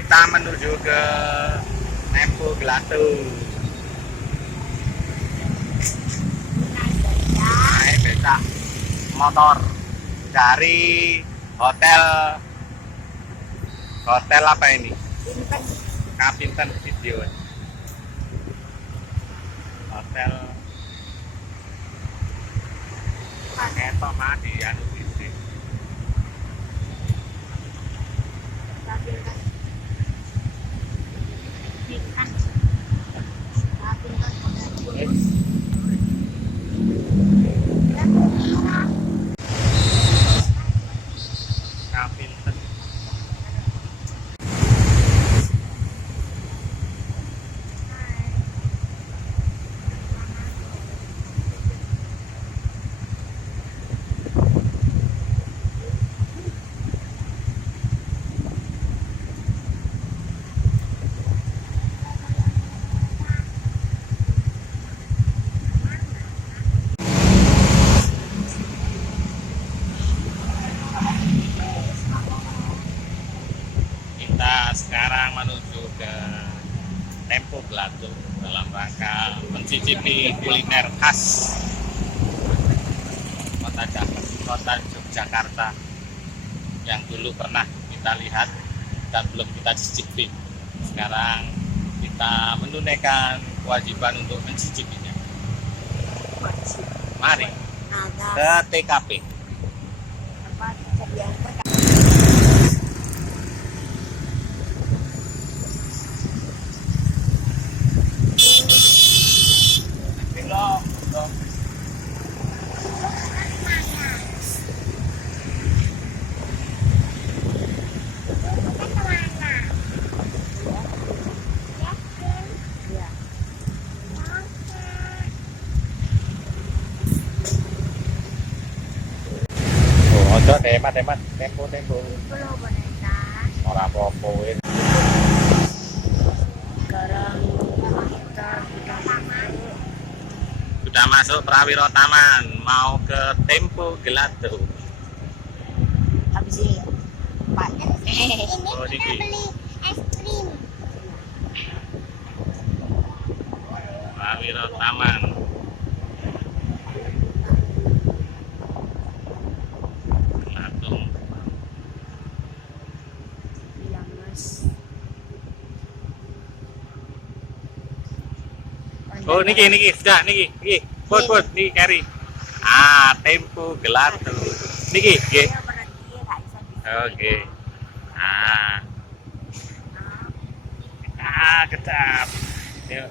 Kita menuju ke Tempo Gelato. Naik becak motor dari hotel apa ini? Kapinten Video. Hotel Ketok Madi anu iki. Kapinten. Kita sekarang menuju ke Tempo Gelato dalam rangka mencicipi kuliner khas kota Yogyakarta yang dulu pernah kita lihat dan belum kita cicipi. Sekarang kita menunaikan kewajiban untuk mencicipinya. Mari ke TKP. Ojo hemat tempo ora apa-apa wis. Sekarang kita Sudah masuk Prawiro Taman, mau ke Tempo Gelato. habis ini Pak. Ini Oh, kita Diki. beli es krim. Prawiro Taman. Gelato. Iya Mas. Oh, niki sudah niki. Put niki carry. Ah, Tempo Gelato. Niki nggih. Oke. Ah. Kedap. Yuk.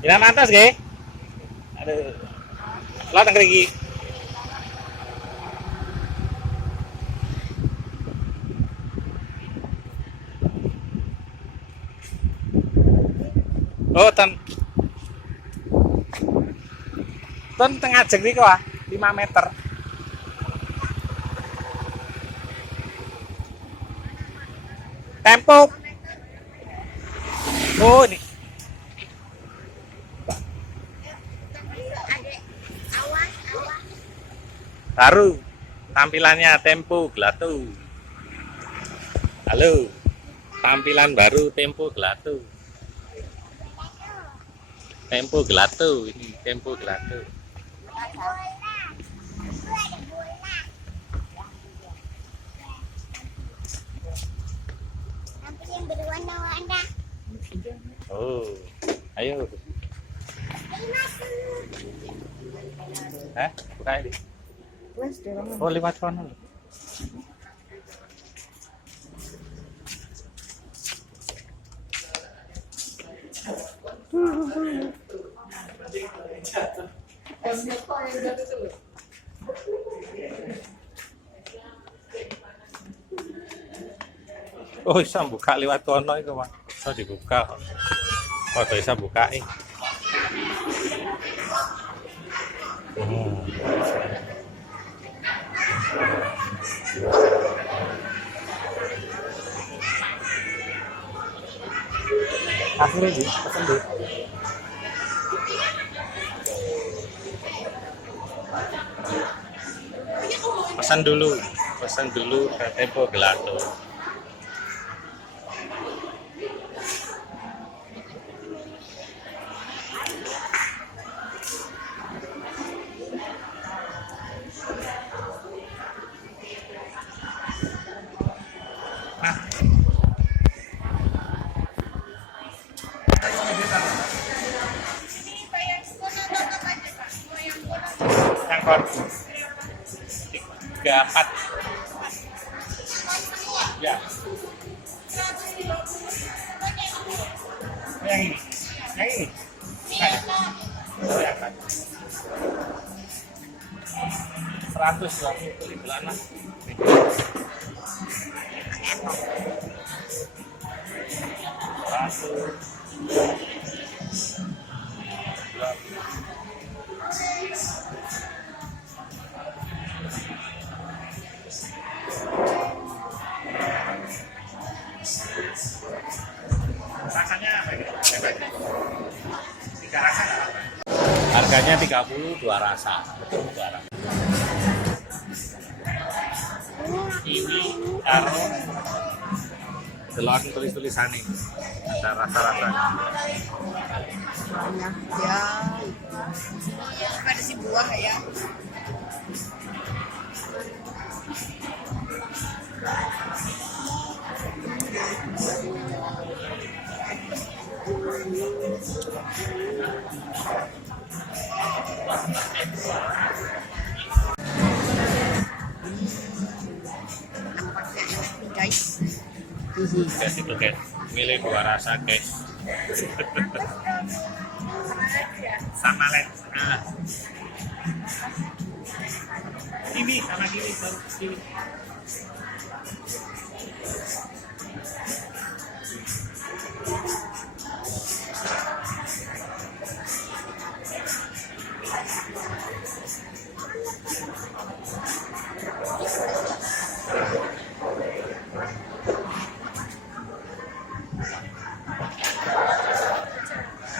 Jalan atas nggih. Aduh. Lo teng mriki. Oh, ten tengah jeng niku ah, 5 meter. Tempo. Oh, ini. Awas. Baru tampilannya Tempo Gelato. Halo. Tampilan baru Tempo Gelato. Tempo Gelato ini, Tempo Gelato. Tapi yang berwarna-warna. Oh, ayo. Ini masuk. Buka ini. Wes dorong. Oh, lewat sana. Oh, bisa buka lewat kono itu, Mas. Bisa dibuka. Oh, bisa buka ini. Asli sih, pesen dulu. Pesan dulu ke Tempo Gelato. Nah. Yang kon 34. Ya. Yang ini. Yang ini. Ya, kan. 120 bulan lah. Rasanya apa ini? Tiga rasa nggak apa? Harganya 30, 2 rasa. Betul, 2 rasa. Ini taruh delon tulis-tulisan ini. Ada rasa-rasanya. Banyak ya. Pada si buah ya. Nampaknya enak nih guys. Guys itu guys, milih 2 rasa guys. Sama led. Nah. Ini sama gini baru gini.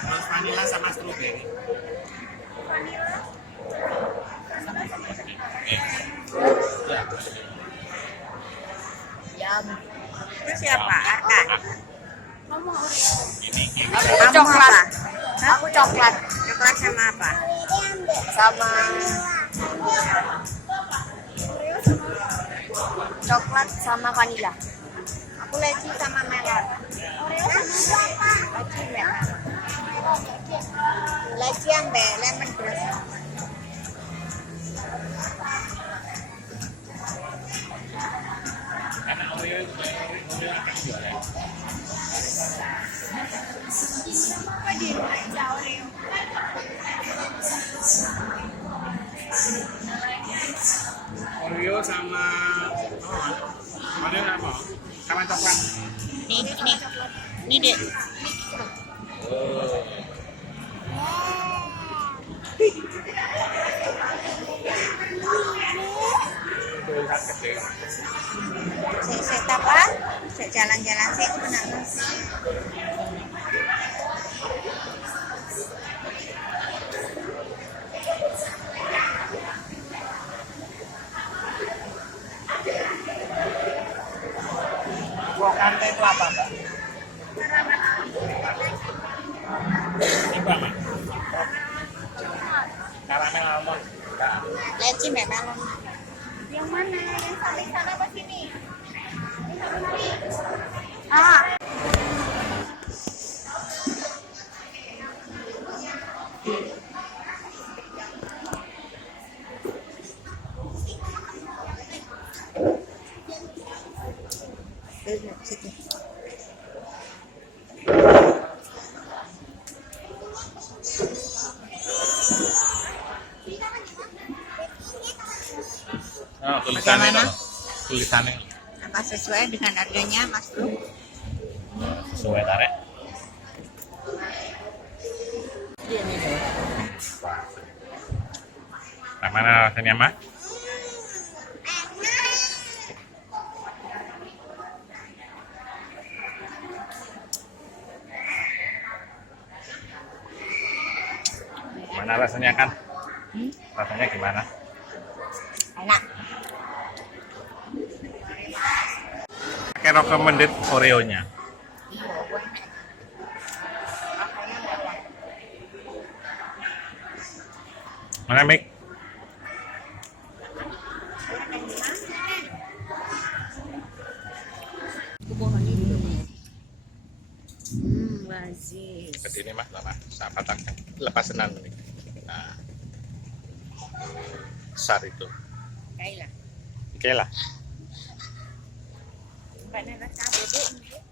Terus vanilla sama strawberry. Ya. Yum. Itu siapa? Arkan. Ini Aku coklat. Aku coklat. Coklat sama apa? Sama coklat sama vanilla. Aku leci sama melon. Leci melon. Leci yang lemon grass. karena Oreo itu Oreo akan jualan. Oreo sama Oreo apa? Sama coklat. Ini deh. Oh. Tulisan kecil. Saya apa? Saya jalan-jalan saya itu benar nasi. Buah kante itu apa, Mbak? Ini banget. Karamel almond. Nah, Leci melon. Yang mana? Yang samping sana apa sini? Ah. Situ. oh, tulisannya Bagaimana? loh. Tulisannya Apa sesuai dengan harganya, Mas Bro? sesuai tarik. Nah, mana rasanya, Mas? Mana rasanya kan? Rasanya gimana? Enak. Pakai recommended Oreo-nya. Mana, Mik? Aziz. Ke sini Mas, lama. Saya patahkan. Lepas senan nih. Nah. Besar itu. Kailah. Oke lah. Mbak Nana, Bu.